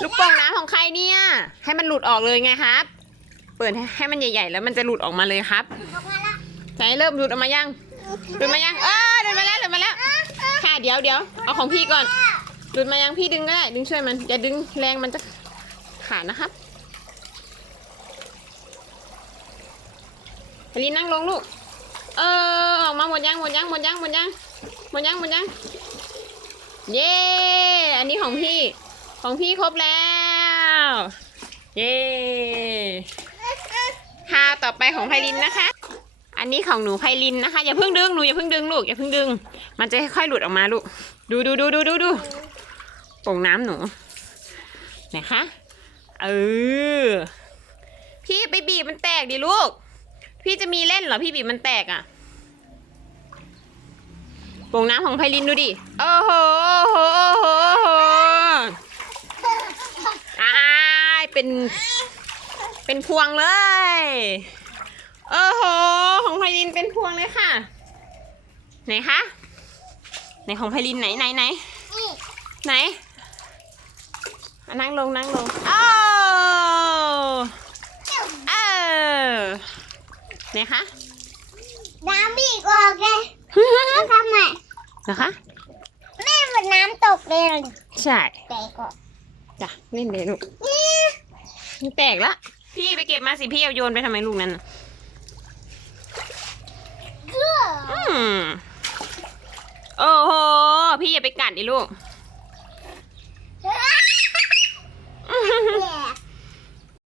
ลูกโป่งน้ำของใครเนี่ย ให้มันหลุดออกเลยไงครับ เปิดให้มันใหญ่ ๆ แล้วมันจะหลุดออกมาเลยครับไหนเริ่มหลุดออกมายังหลุดมายัง เออหลุดมาแล้วหลุดมาแล้ว ค่ะเดี๋ยวเดี๋ยวเอาของพี่ก่อนหลุดมายังพี่ดึงก็ได้ดึงช่วยมันอย่าดึงแรงมันจะขาดนะครับอลินนั่งลงลูก เออออกมาหมดยังหมดยังหมดยังหมดยังหมดยังหมดยัง เย้ อันนี้ของพี่ ของพี่ครบแล้ว เย้ค่ะต่อไปของไพลินนะคะ อันนี้ของหนูไพลินนะคะ อย่าเพิ่งดึงหนูอย่าเพิ่งดึงลูกอย่าเพิ่งดึง มันจะค่อยๆหลุดออกมาลูก ดูดูดูดูดูดูโป่งน้ำหนูไหนคะ เออ พี่ไปบีบมันแตกดิลูก พี่จะมีเล่นเหรอพี่บีบมันแตกอะ่ะโป่งน้ำของไพลินดูดิ โอ้โห โอ้โห โอ้โห โอ้โหอ้าย เป็น เป็นพวงเลยโอ้โหของไพลินเป็นพวงเลยค่ะ ไหนคะไหนของไพลินไหนไหนไหนนี่ไหนอะนั่งลงนั่งลงอ้าวเออไหนคะน้ำบีบออกเลยแล้วทำไมนะคะแม่เหมือนน้ำตกเลยใช่แต่ก็จ้ะเล่นเลยลูกนี่มัน แตกละ พี่ไปเก็บมาสิพี่เอาโยนไปทำไมลูกนั้นน่ะเกลืออืมโอ้โห พี่อย่าไปกัดดิลูกแหลก